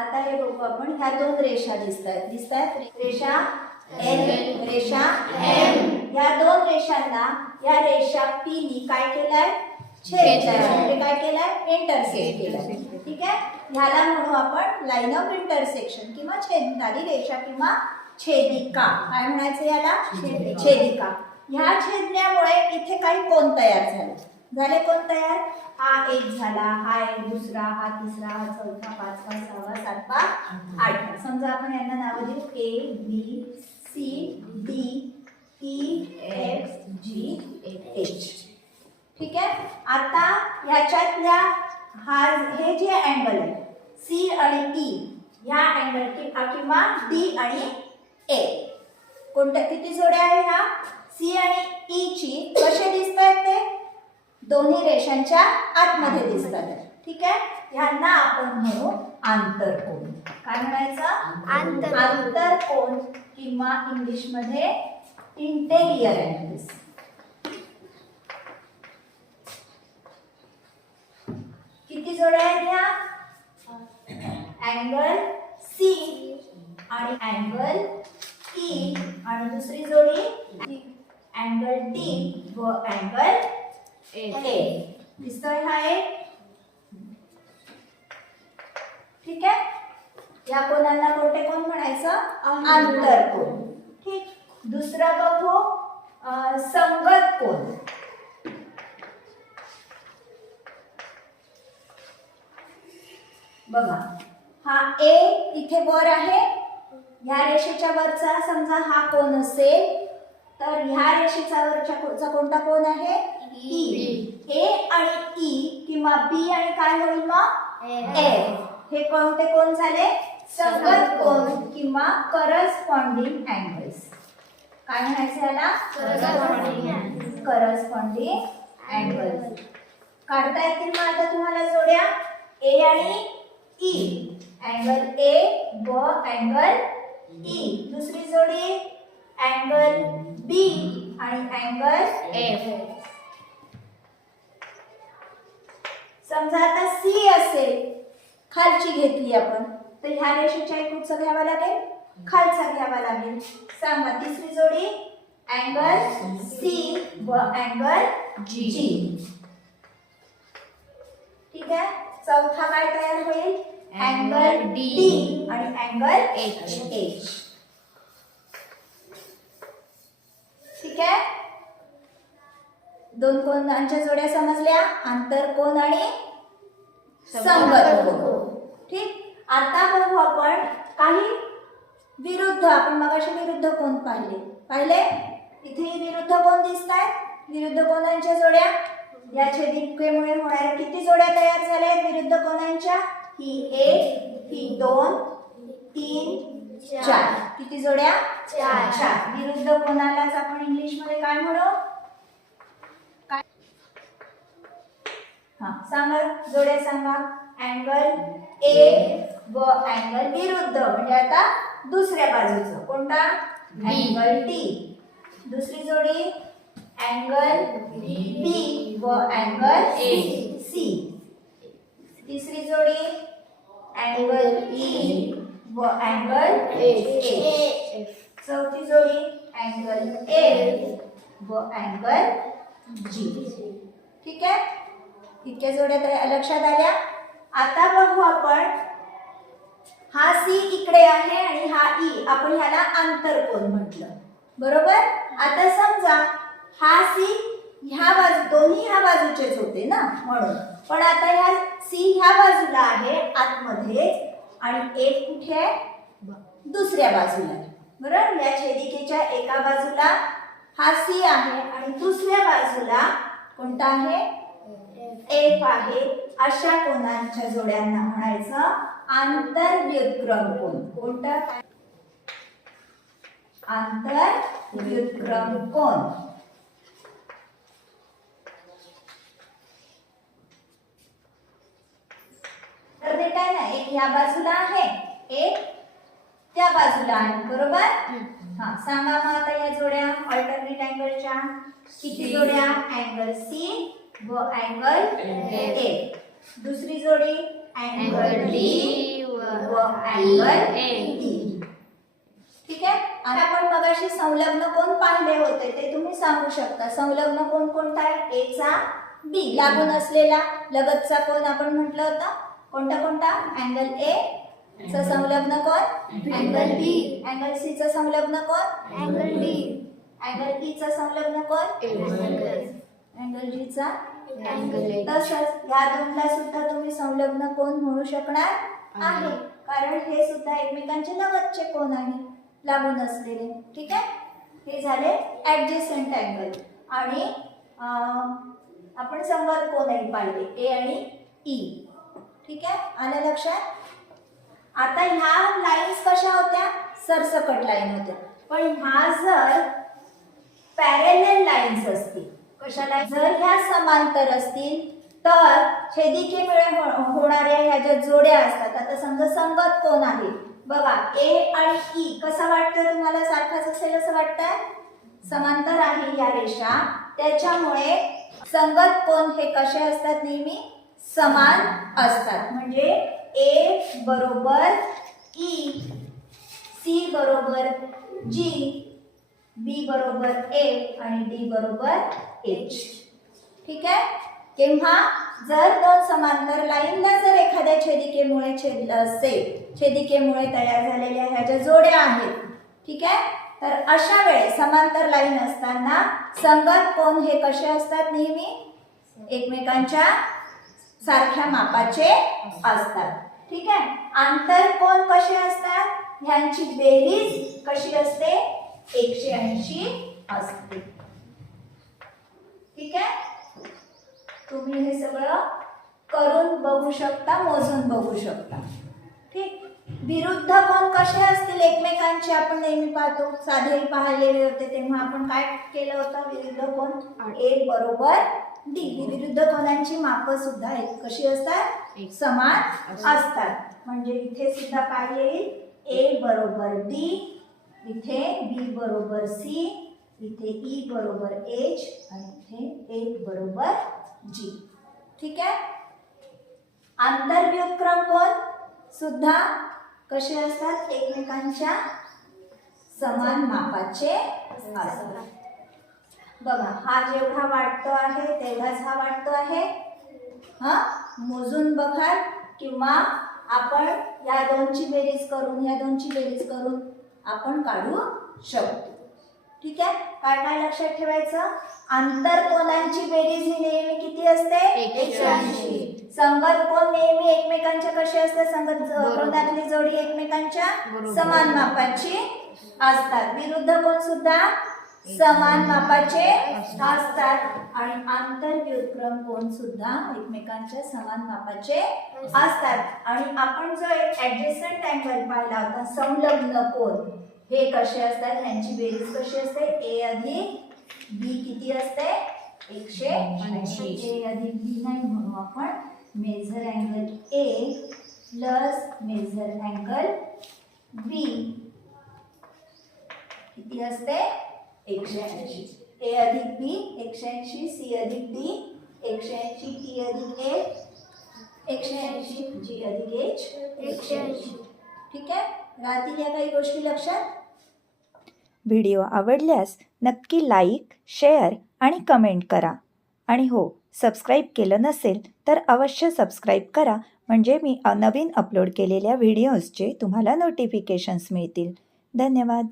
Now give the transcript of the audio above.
आता हे बघू आपण, ह्या दोन रेषा दिसतायत रेषा एल, रेषा एम. या दोन रेषांना या रेषा पी नी काय केलंय, छेदलंय, म्हणजे काय केलंय, इंटरसेक्ट केलंय. ठीक आहे, ह्याला म्हणू आपण लाईन ऑफ इंटरसेक्शन किंवा छेदणारी रेषा किंवा छेदिका. काय म्हणायचं याला, छेदिका. ह्या छेदण्यामुळे इथे काही कोन तयार झाले कोन तयार. हा एक झाला, हा एक, दुसरा, हा तिसरा, हा चौथा, पाचवा, सहावा, सातवा, आठवा. समजा आपण यांना नाव देऊ A B C D E F G H. ठीक आहे, आता ह्याच्यातल्या हे जे अँगल आहे सी आणि ई, ह्या अँगल किंवा डी आणि ए, कोणत्या किती जोड्या आहे ह्या सी आणि ई ची, कसे दिसतात ते दोन्ही रेषांच्या आतमध्ये दिसतात. ठीक आहे, ह्यांना आपण म्हणू आंतरकोन. काय म्हणायचं, आंतरकोन किंवा इंग्लिश मध्ये इंटेरियर अँगल्स. किती जोड्या आहेत ह्या, अँगल सी आणि अँगल ई आणि दुसरी जोडी अँगल डी व अँगल ए. दिसतोय हा एक. ठीक आहे, या कोणाला कोणते कोण म्हणायचं, आंतरकोन. ठीक, दुसरा बघू संगत कोन. बघा, हा ए इथे वर आहे, ह्या रेषेच्या वरचा समजा हा कोन असेल तर ह्या रेषेचा वरचा कोणता कोन आहे, ई. ए आणि ई किंवा बी आणि काय होईल मग, एफ. हे कोणते कोन झाले, संगत कोन किंवा करस्पॉन्डिंग अँगल्स. काय म्हणायचं याला, करस्पॉन्डिंग अँगल्स. काढता येतील मग आता तुम्हाला जोड्या ए आणि ई, अँगल ए व अँगल ई. दुसरी जोडी अँगल बी आणि अँगल एफ. समजा आता सी असेल, खालची घेतली आपण, तर ह्या रेषेच्या कुठचा घ्यावा लागेल, खालचा घ्यावा लागेल. सांगा तिसरी जोडी अँगल सी व अँगल जी. ठीक आहे, चौथा काय तयार होईल, अँगल डी आणि अँगल एच. ठीक आहे, दोन कोनांच्या जोड्या समजल्या, आंतरकोन आणि संगत कोन. ठीक, आता बघू आपण काही विरुद्ध. आपण मगाशी विरुद्ध कोन पाहिले. इथे विरुद्ध कोन दिसतायत, विरुद्ध कोनांच्या जोड्या. या छेदिकेमुळे होणाऱ्या किती जोड्या तयार झाल्या आहेत विरुद्ध कोनांच्या, ही एक, ही दोन, तीन, चार. किती जोड्या, चार. विरुद्ध कोनालाच आपण इंग्लिश मध्ये काय म्हणू, हा सांगा जोड्या सांगा. अँगल ए व अँगल विरुद्ध, म्हणजे आता दुसऱ्या बाजूचं कोणता, अँगल डी. दुसरी जोडी अँगल बी व अँगल सी. तिसरी जोडी अँगल ई व अँगल एच. चौथी जोडी अँगल एफ व अँगल जी. ठीक आहे, इतक्या जोड्या लक्षात आल्या. आता बघू आपण, हा सी इकडे आहे आणि हा ई, आपण ह्याला आंतरकोन म्हटलं, बरोबर. आता समजा हा सी ह्या बाजू, दोन्ही ह्या बाजूचेच होते ना म्हणून, पण आता ह्या सी ह्या बाजूला आहे आतमध्ये आणि एक कुठे आहे, दुसऱ्या बाजूला आहे, बरोबर. या छेदिकेच्या एका बाजूला हा सी आहे आणि दुसऱ्या बाजूला कोणता आहे, एफ आहे. अशा कोनांच्या जोड्यांना म्हणायचं आंतरव्युत्क्रम कोन. कोणता, आंतरव्युत्क्रम कोन. तर ते काय ना, एक ह्या बाजूला आहे, एक त्या बाजूला आहे, बरोबर. हा सांगा मग आता या जोड्या अल्टरनेट अँगलच्या किती जोड्या, अँगल सी व अँगल ए. दुसरी जोडी अँगल डी व अँगल ई. ठीक आहे. आता आपण मगाशी संलग्न कोण पाहिले होते ते तुम्ही सांगू शकता. संलग्न कोण कोणता आहे? ए चा बी लागून असलेला लगतचा कोण आपण म्हटलं होतं. कोणता कोणता? अँगल ए चा संलग्न कोण? अँगल बी. अँगल सी चा संलग्न कोण? Angle D. अँगल ई चा संलग्न कोण? अँगल जी चा अँगल ए. तसंच या दोनला सुद्धा तुम्ही संलग्न कोण म्हणू शकणार आहे, कारण हे सुद्धा एकमेकांचे लगतचे कोण आहे, लागून असलेले. ठीक आहे. हे झाले ऍडजेसंट अँगल. आणि आपण संगत कोणही पाहिले, ए आणि ई. ठीक आहे. आलं लक्षात. आता ह्या लाईन्स कशा होत्या? सरसकट लाईन होत्या. पण ह्या जर पॅरेलल लाईन्स असतील, कशाला? जर ह्या समांतर असतील तर छेदिकेमुळे होणाऱ्या ह्या ज्या जोड्या असतात, आता समजा संगत कोण आहे बघा, ए आणि ई कसा वाटतं तुम्हाला? सारखाच असेल असं वाटतंय. समांतर आहे या रेषा, त्याच्यामुळे संगत कोण हे कसे असतात? नेहमी समान असतात. म्हणजे ए बरोबर ई, सी बरोबर जी, बी बरोबर ए आणि डी बरोबर एच. ठीक आहे. तेव्हा जर दोन समांतर लाईनला जर एखाद्या छेदिकेमुळे छेदलं असेल, छेदिकेमुळे तयार झालेल्या ह्या ज्या जोड्या आहेत, ठीक आहे, तर अशा वेळेस समांतर लाईन असताना संगत कोण हे कसे असतात? नेहमी एकमेकांच्या सारख्या मापाचे असतात. ठीक आहे. आंतर कोण कसे असतात? ह्यांची बेरीज कशी असते? 180 असते. ठीक आहे. तुम्ही हे सगळं करून बघू शकता, मोजून बघू शकता. ठीक. विरुद्ध कोण कसे असतील एकमेकांचे आपण नेहमी पाहतो. साधेही पाहिलेले होते तेव्हा आपण काय केलं होतं? विरुद्ध कोण ए बरोबर डी. विरुद्ध कोणांची माप सुद्धा कशी असतात? समान असतात. म्हणजे इथे सुद्धा काय येईल? ए बरोबर डी, इथे बी बरोबर सी, इथे ई बरोबर एच आणि इथे ए बरोबर जी. ठीक आहे. आंतरव्युत्क्रम कोण सुद्धा कसे असतात? एकमेकांच्या समान मापाचे असतात. बघा, हा जेवढा वाटतो आहे तेवढाच हा वाटतो आहे. मोजून बघा किंवा आपण या दोनची बेरीज करून, या दोनची बेरीज करून आपण काढू शकतो. ठीक आहे. काय काय लक्षात ठेवायचं? आंतर कोणांची बेरीज ही नेहमी किती असते? 180. संगत कोण नेहमी एकमेकांच्या कसे असतात? संगत कोणातली जोडी एकमेकांच्या समान मापाची असतात. विरुद्ध कोण सुद्धा समान मापाचे असतात. आणि आंतरव्युत्क्रम कोण सुद्धा एकमेकांच्या समान मापाचे असतात. आणि आपण जो एक ऍडजेसंट अँगल पाहिला होता, संलग्न कोण, हे कसे असतात? ह्यांची बेरीज कशी असते? ए अधिक बी किती असते? 180. ए अधिक बी नाही म्हणू आपण, major angle A plus major angle B किती असते? 180. ए अधिक बी 180, सी अधिक डी 180, टी अधिक ए 180, जी अधिक एच 180. ठीक आहे. राहतील या काही गोष्टी लक्षात. व्हिडिओ आवडल्यास नक्की लाईक, शेअर आणि कमेंट करा. आणि हो, सबस्क्राईब केलं नसेल तर अवश्य सबस्क्राईब करा, म्हणजे मी नवीन अपलोड केलेल्या व्हिडिओजचे तुम्हाला नोटिफिकेशन्स मिळतील. धन्यवाद.